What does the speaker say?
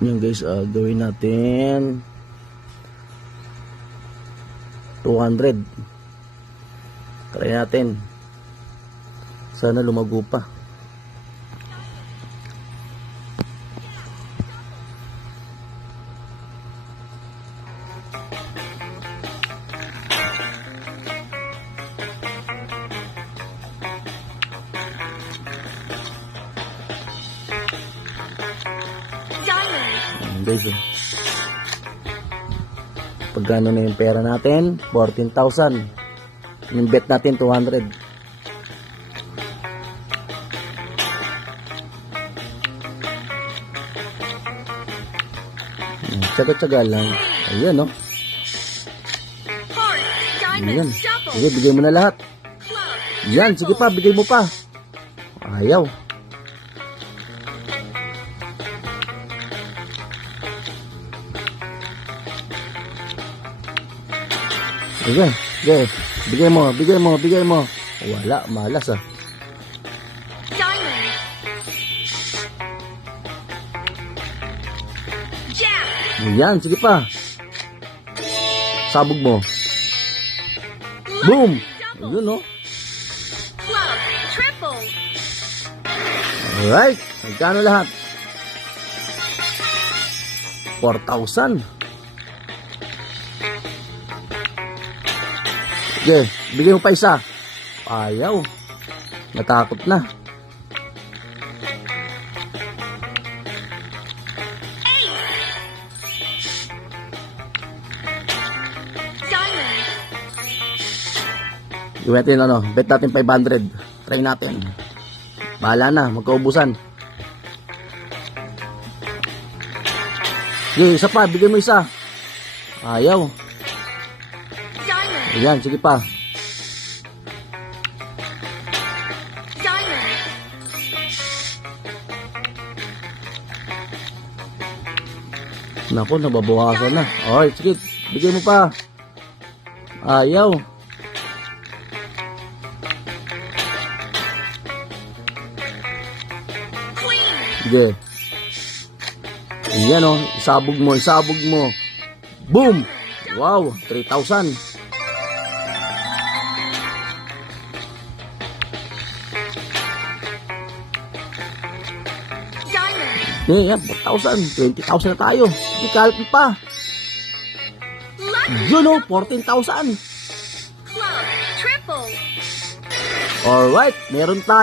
Yan guys, gawin natin 200. Try natin. Sana lumago pa. Guys, pagkano na yung pera natin? 14,000. Yung bet natin 200. Tsaga-tsaga lang. Ayan, no? Ayan. Sige, bigay mo na lahat. Yan, sige pa, bigay mo pa. Ayaw. Sige, sige. Bigay mo, bigay mo, bigay mo. Wala, malas ah. Ayan, sige pa. Sabog mo. Boom! Ayun, no? Alright. Magkano lahat? 4,000. Sige, bigay mo pa isa. Ayaw. Natakot na. Gawin natin ano, bet natin 500. Try natin. Bahala na, magkaubusan. Sige, isa pa, bigay mo isa. Ayaw. Ayan, sige pa. Naku, nababawasan na. Alright, sige, bigay mo pa. Ayaw. Sige. Ayan o, isabog mo, isabog mo. Boom! Wow, 3,000. Yan, 4,000, 20,000 na tayo. Hindi kalat pa. Yun o, 14,000. Alright, meron tayo.